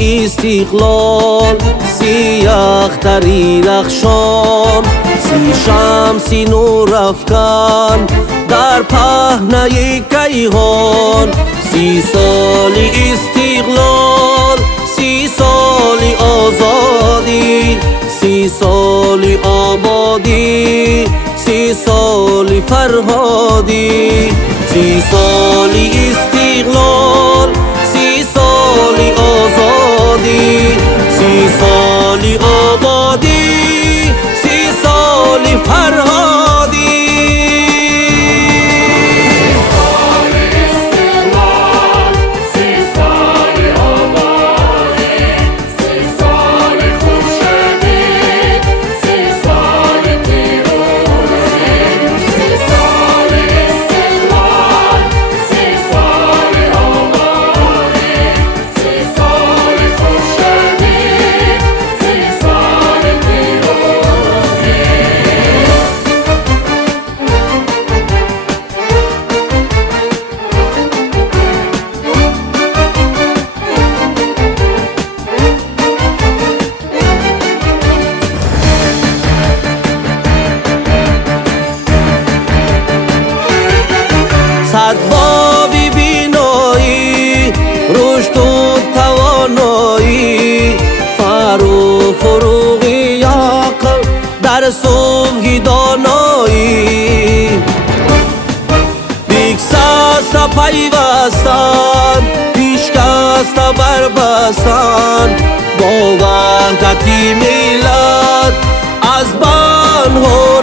استقلال سیاه تری رخشان، شمسی نور افکن در پهنه کیهان. 30 سال استقلال، 30 سال آزادی، 30 سال آبادی، 30 سال فرهادی. 30 سال استقلال، 30 سال آزادی، 30 سال آبادی، 30 سال فرهادی. صد بابی بینایی، رشد و توانایی، فرو فروغی عقل در صبح دانایی. بیکسست پیوستن، پیشکست بربستن، با وحدتی ملت از بنها